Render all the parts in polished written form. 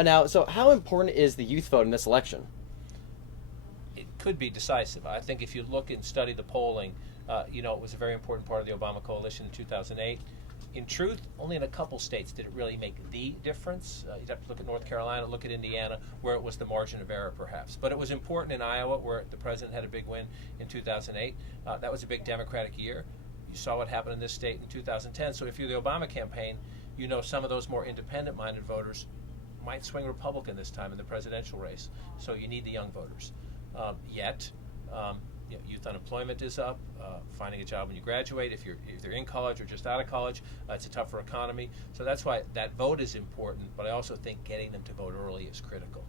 Now, so how important is the youth vote in this election? It could be decisive. I think if you look and study the polling, it was a very important part of the Obama coalition in 2008. In truth, only in a couple states did it really make the difference. You'd have to look at North Carolina, look at Indiana, where it was the margin of error, perhaps. But it was important in Iowa, where the president had a big win in 2008. That was a big Democratic year. You saw what happened in this state in 2010. So if you're the Obama campaign, some of those more independent-minded voters might swing Republican this time in the presidential race. So you need the young voters. Yet, youth unemployment is up. Finding a job when you graduate, if they're in college or just out of college, it's a tougher economy. So that's why that vote is important. But I also think getting them to vote early is critical,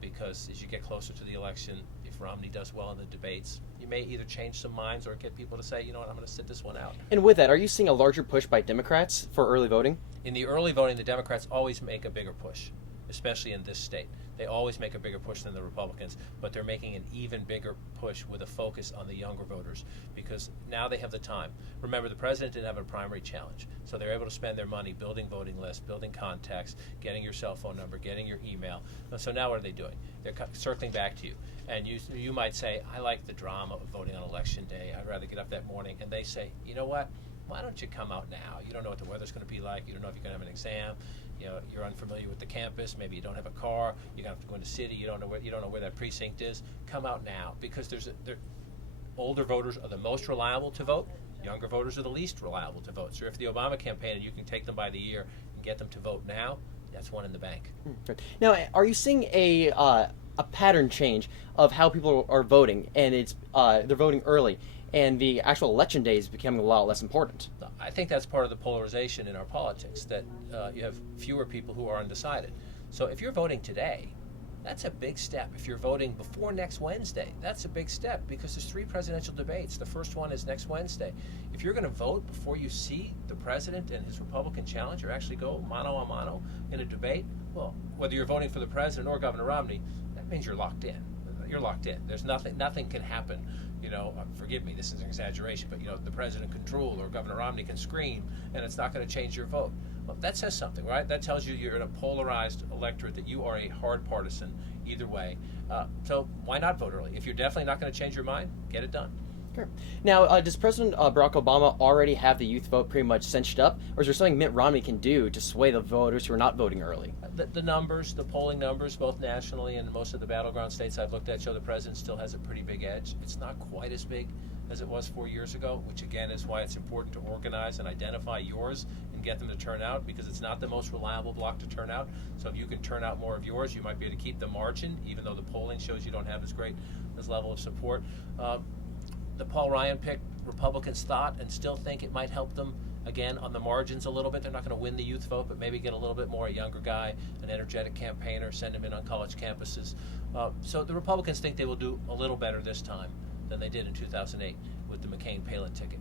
because as you get closer to the election, if Romney does well in the debates, you may either change some minds or get people to say, you know what, I'm going to sit this one out. And with that, are you seeing a larger push by Democrats for early voting? In the early voting, the Democrats always make a bigger push, especially in this state. They always make a bigger push than the Republicans, but they're making an even bigger push with a focus on the younger voters, because now they have the time. Remember, the president didn't have a primary challenge, so they're able to spend their money building voting lists, building contacts, getting your cell phone number, getting your email. So now what are they doing? They're circling back to you. And you might say, I like the drama of voting on election day. I'd rather get up that morning. And they say, you know what? Why don't you come out now? You don't know what the weather's going to be like. You don't know if you're going to have an exam. You're unfamiliar with the campus. Maybe you don't have a car. You're going to have to go into the city. You don't know where that precinct is. Come out now, because older voters are the most reliable to vote. Younger voters are the least reliable to vote. So if the Obama campaign and you can take them by the ear and get them to vote now, that's one in the bank. Good. Now, are you seeing a pattern change of how people are voting, and they're voting early, and the actual election day is becoming a lot less important? I think that's part of the polarization in our politics, that you have fewer people who are undecided. So if you're voting today, that's a big step. If you're voting before next Wednesday, that's a big step, because there's 3 presidential debates. The first one is next Wednesday. If you're going to vote before you see the president and his Republican challenger actually go mano a mano in a debate, well, whether you're voting for the president or Governor Romney, that means you're locked in. You're locked in. There's nothing can happen. Forgive me, this is an exaggeration, but the president can drool or Governor Romney can scream, and it's not going to change your vote. Well, that says something, right? That tells you you're in a polarized electorate, that you are a hard partisan either way. So why not vote early? If you're definitely not going to change your mind, get it done. Sure. Now, does President Barack Obama already have the youth vote pretty much cinched up, or is there something Mitt Romney can do to sway the voters who are not voting early? The numbers, the polling numbers, both nationally and most of the battleground states I've looked at, show the president still has a pretty big edge. It's not quite as big as it was 4 years ago, which again is why it's important to organize and identify yours and get them to turn out, because it's not the most reliable block to turn out. So if you can turn out more of yours, you might be able to keep the margin, even though the polling shows you don't have as great as level of support. The Paul Ryan pick, Republicans thought and still think it might help them, again, on the margins a little bit. They're not going to win the youth vote, but maybe get a little bit more a younger guy, an energetic campaigner, send him in on college campuses. So the Republicans think they will do a little better this time than they did in 2008 with the McCain-Palin ticket.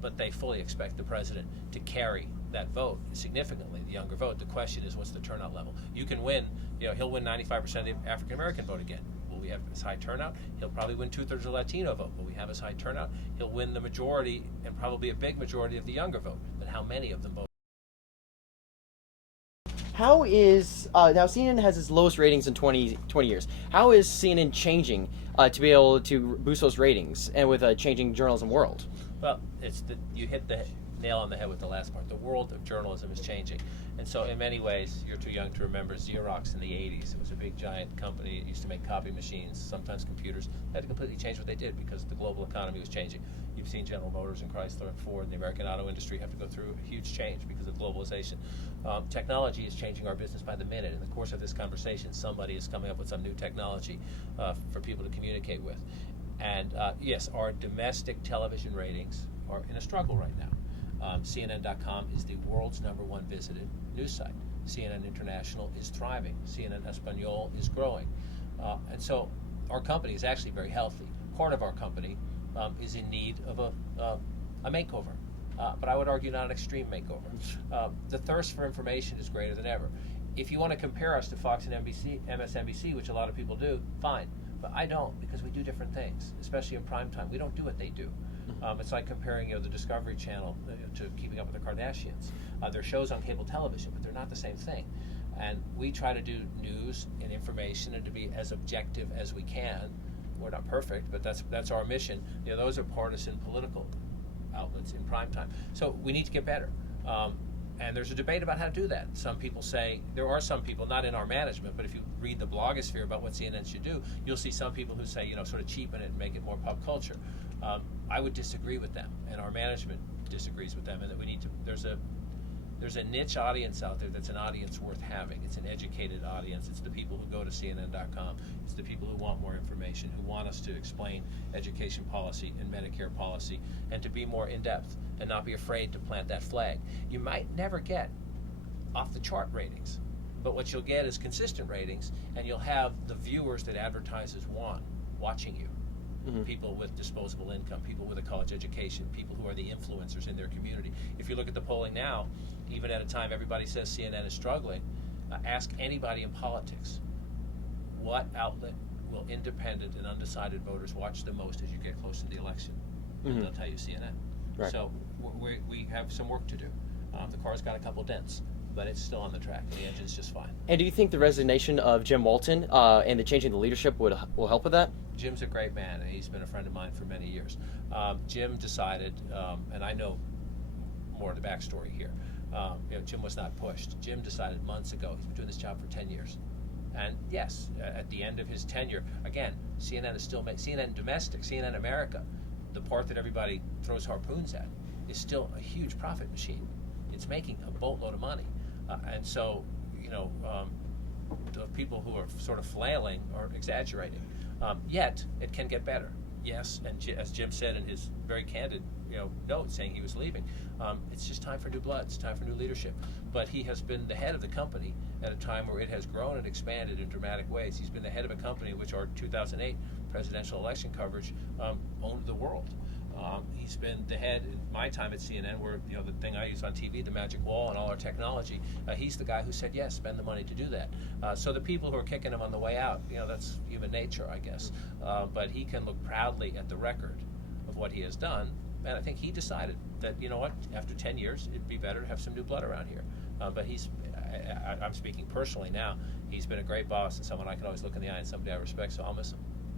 But they fully expect the president to carry that vote significantly, the younger vote. The question is, what's the turnout level? You can win, he'll win 95% of the African-American vote again. Will we have as high turnout? He'll probably win 2/3 of the Latino vote. Will we have as high turnout? He'll win the majority, and probably a big majority, of the younger vote. But how many of them vote? How is now CNN has its lowest ratings in 20 years. How is CNN changing to be able to boost those ratings, and with a changing journalism world? Well, you hit the nail on the head with the last part. The world of journalism is changing. And so in many ways, you're too young to remember Xerox in the 80s. It was a big, giant company. It used to make copy machines, sometimes computers. They had to completely change what they did because the global economy was changing. You've seen General Motors and Chrysler and Ford and the American auto industry have to go through a huge change because of globalization. Technology is changing our business by the minute. In the course of this conversation, somebody is coming up with some new technology for people to communicate with. And yes, our domestic television ratings are in a struggle right now. CNN.com is the world's #1 visited news site. CNN International is thriving. CNN Espanol is growing. And so our company is actually very healthy. Part of our company is in need of a makeover. But I would argue not an extreme makeover. The thirst for information is greater than ever. If you want to compare us to Fox and MSNBC, which a lot of people do, fine. But I don't, because we do different things, especially in prime time. We don't do what they do. It's like comparing the Discovery Channel to Keeping Up with the Kardashians. They're shows on cable television, but they're not the same thing. And we try to do news and information and to be as objective as we can. We're not perfect, but that's our mission. Those are partisan political outlets in prime time. So we need to get better. And there's a debate about how to do that. Some people say, there are some people, not in our management, but if you read the blogosphere about what CNN should do, you'll see some people who say, sort of cheapen it and make it more pop culture. I would disagree with them, and our management disagrees with them, and that we need to, there's a niche audience out there that's an audience worth having. It's an educated audience. It's the people who go to CNN.com. It's the people who want more information, who want us to explain education policy and Medicare policy, and to be more in-depth and not be afraid to plant that flag. You might never get off-the-chart ratings, but what you'll get is consistent ratings, and you'll have the viewers that advertisers want watching you. Mm-hmm. People with disposable income, people with a college education, people who are the influencers in their community. If you look at the polling now, even at a time everybody says CNN is struggling, ask anybody in politics, what outlet will independent and undecided voters watch the most as you get close to the election? Mm-hmm. And they'll tell you CNN. Right. So we have some work to do. The car's got a couple dents, but it's still on the track. The engine's just fine. And do you think the resignation of Jim Walton and the changing the leadership will help with that? Jim's a great man, and he's been a friend of mine for many years. Jim decided, and I know more of the backstory here. Jim was not pushed. Jim decided months ago. He's been doing this job for 10 years. And yes, at the end of his tenure, again, CNN is still CNN domestic, CNN America, the part that everybody throws harpoons at, is still a huge profit machine. It's making a boatload of money. And so, the people who are sort of flailing are exaggerating. Yet, it can get better. Yes, and as Jim said in his very candid note saying he was leaving, it's just time for new blood. It's time for new leadership. But he has been the head of the company at a time where it has grown and expanded in dramatic ways. He's been the head of a company which our 2008 presidential election coverage owned the world. He's been the head in my time at CNN, where the thing I use on TV, the magic wall and all our technology. He's the guy who said yes, spend the money to do that. So the people who are kicking him on the way out, that's human nature, I guess. But he can look proudly at the record of what he has done, and I think he decided that after 10 years, it'd be better to have some new blood around here. But I'm speaking personally now. He's been a great boss and someone I can always look in the eye and somebody I respect. So I'll miss him.